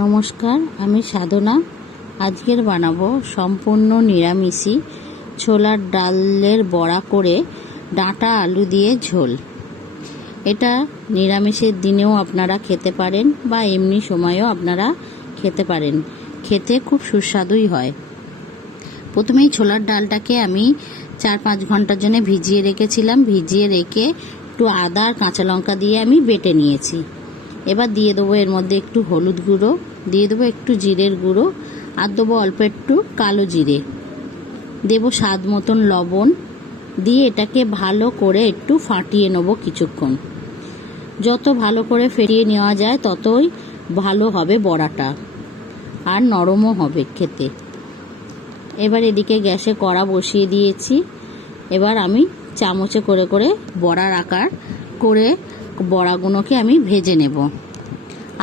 নমস্কার, আমি সাধনা। আজকের বানাবো সম্পূর্ণ নিরামিষি ছোলার ডালের বড়া করে ডাঁটা আলু দিয়ে ঝোল। এটা নিরামিষের দিনেও আপনারা খেতে পারেন বা এমনি সময়েও আপনারা খেতে পারেন। খেতে খুব সুস্বাদুই হয়। প্রথমেই ছোলার ডালটাকে আমি 4-5 ঘন্টার জন্য ভিজিয়ে রেখেছিলাম। ভিজিয়ে রেখে একটু আদা আর কাঁচা লঙ্কা দিয়ে আমি বেটে নিয়েছি। এবার দিয়ে দেবো এর মধ্যে একটু হলুদ গুঁড়ো, দিয়ে দেবো একটু জিরের গুঁড়ো, আর দেবো অল্প একটু কালো জিরে, দেবো স্বাদ মতন লবণ দিয়ে এটাকে ভালো করে একটু ফাটিয়ে নেব কিছুক্ষণ। যত ভালো করে ফেটিয়ে নেওয়া যায় ততই ভালো হবে বড়াটা, আর নরমও হবে খেতে। এবার এদিকে গ্যাসে কড়া বসিয়ে দিয়েছি। এবার আমি চামচে করে করে বড়ার আকার করে বড়াগুলোকে আমি ভেজে নেব।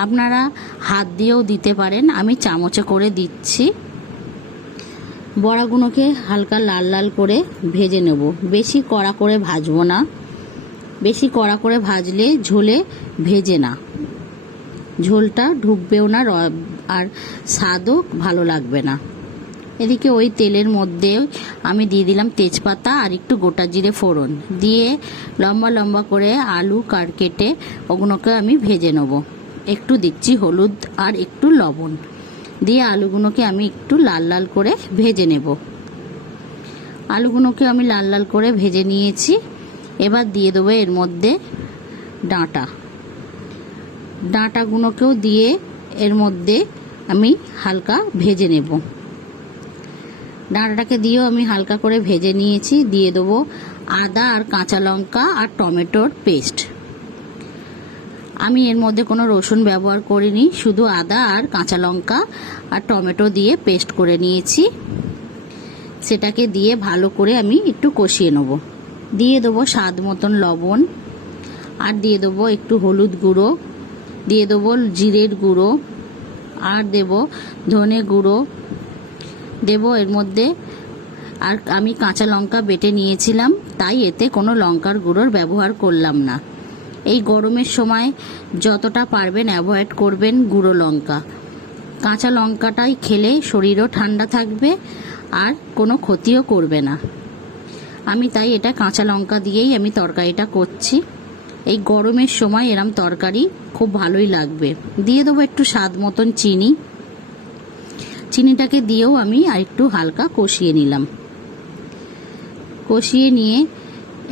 আপনারা হাত দিয়েও দিতে পারেন, আমি চামচে করে দিচ্ছি। বড়াগুলোকে হালকা লাল লাল করে ভেজে নেব। বেশি কড়া করে ভাজবো না, বেশি কড়া করে ভাজলে ঝোলে ভেজে না, ঝোলটা ঢুকবেও না আর স্বাদও ভালো লাগবে না। এদিকে ওই তেলের মধ্যে আমি দিয়ে দিলাম তেজপাতা আর একটু গোটা জিরে ফোড়ন দিয়ে লম্বা লম্বা করে আলু কেটে ওগুলোকে আমি ভেজে নেব। একটু দিচ্ছি হলুদ আর একটু লবণ দিয়ে আলুগুলোকে আমি একটু লাল লাল করে ভেজে নেব। আলুগুলোকে আমি লাল লাল করে ভেজে নিয়েছি। এবার দিয়ে দেবো এর মধ্যে ডাঁটাগুলোকেও দিয়ে এর মধ্যে আমি হালকা ভেজে নেব। ডাঁটাটাকে দিয়েও আমি হালকা করে ভেজে নিয়েছি। দিয়ে দেবো আদা আর কাঁচা লঙ্কা আর টমেটোর পেস্ট। আমি এর মধ্যে কোনো রসুন ব্যবহার করিনি, শুধু আদা আর কাঁচা লঙ্কা আর টমেটো দিয়ে পেস্ট করে নিয়েছি। সেটাকে দিয়ে ভালো করে আমি একটু কষিয়ে নেব। দিয়ে দেবো স্বাদ মতন লবণ, আর দিয়ে দেবো একটু হলুদ গুঁড়ো, দিয়ে দেবো জিরের গুঁড়ো, আর দেব ধনে গুঁড়ো, দেব এর মধ্যে। আর আমি কাঁচা লঙ্কা বেটে নিয়েছিলাম, তাই এতে কোনো লঙ্কার গুঁড়োর ব্যবহার করলাম না। এই গরমের সময় যতটা পারবেন অ্যাভয়েড করবেন গুঁড়ো লঙ্কা। কাঁচা লঙ্কাটাই খেলে শরীরও ঠান্ডা থাকবে আর কোনো ক্ষতিও করবে না। আমি তাই এটা কাঁচা লঙ্কা দিয়েই আমি তরকারিটা করছি। এই গরমের সময় এরম তরকারি খুব ভালোই লাগবে। দিয়ে দেবো একটু স্বাদ মতন চিনি। চিনিটাকে দিয়েও আমি আর একটু হালকা কষিয়ে নিলাম। কষিয়ে নিয়ে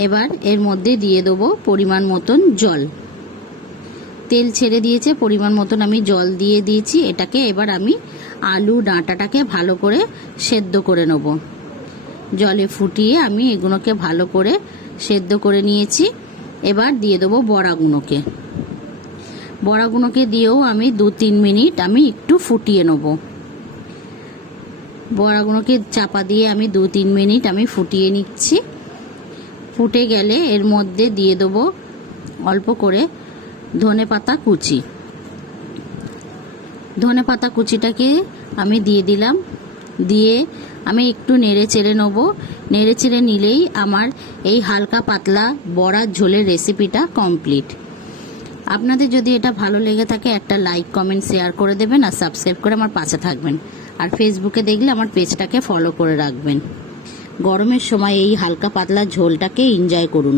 এবার এর মধ্যে দিয়ে দেবো পরিমাণ মতন জল। তেল ছেড়ে দিয়েছে, পরিমাণ মতন আমি জল দিয়ে দিয়েছি। এটাকে এবার আমি আলু ডাঁটাটাকে ভালো করে সেদ্ধ করে নেব। জলে ফুটিয়ে আমি এগুলোকে ভালো করে সেদ্ধ করে নিয়েছি। এবার দিয়ে দেবো বড়াগুলোকে দিয়েও আমি 2-3 মিনিট আমি একটু ফুটিয়ে নেব। বড়াগুলোকে চাপা দিয়ে আমি 2-3 মিনিট আমি ফুটিয়ে নিচ্ছি। ফুটে গেলে এর মধ্যে দিয়ে দেবো অল্প করে ধনেপাতা কুচি। ধনেপাতা কুচিটাকে আমি দিয়ে দিলাম। দিয়ে আমি একটু নেড়ে চেড়ে নেবো। নেড়ে চেড়ে নিলেই আমার এই হালকা পাতলা বড়ার ঝোলের রেসিপিটা কমপ্লিট। আপনাদের যদি এটা ভালো লেগে থাকে একটা লাইক কমেন্ট শেয়ার করে দেবেন, আর সাবস্ক্রাইব করে আমার পাশে থাকবেন। আর ফেসবুকে দেখলে আমার পেজটাকে ফলো করে রাখবেন। গরমের সময় এই হালকা পাতলা ঝোলটাকে এনজয় করুন।